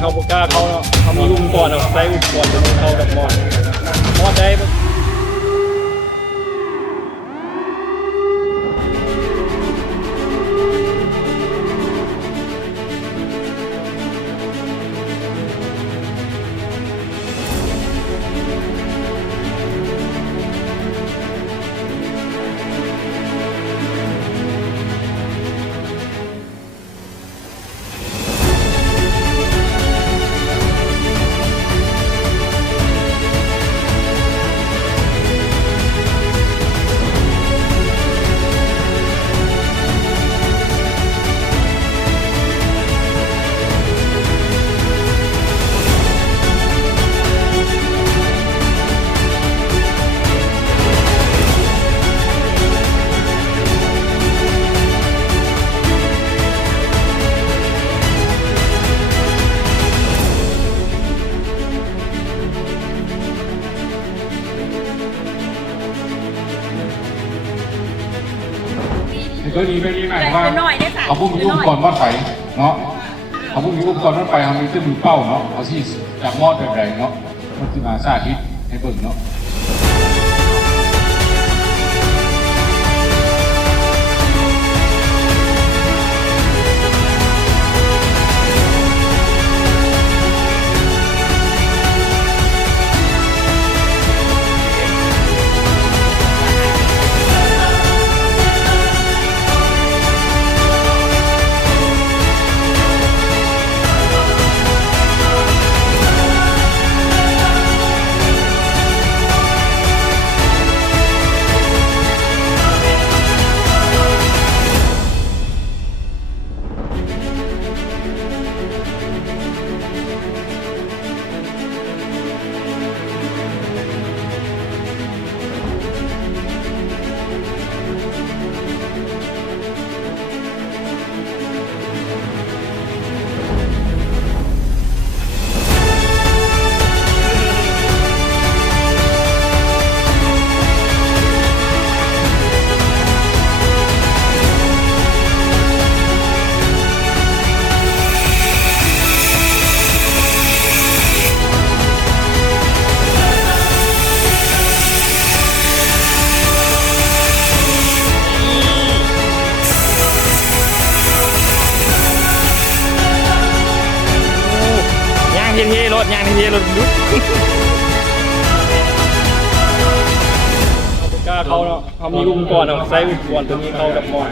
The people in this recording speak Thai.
เขาบุกล้าเขาเนาะเขามีอุปกรณ์ใช้อุปกรณ์ตัวนี้เขาแบบมอดได้ ตัวนี้ไม่ได้หมายว่าเอาพวกมีอุปกรณ์วัดไฟเนาะเอาพวกมีอุปกรณ์วัดไฟเอามีเครื่องมือเป้าเนาะเอาที่จากมอดแบบใดเนาะมันคือมาสาธิตให้เบิ่งเนาะเท่ๆรถย่างเท่ๆรถดุเขาบุกล้าเขาเนาะเขามีอุปกรณ์ใช้อุปกรณ์ตัวนี้เขาแบบมอด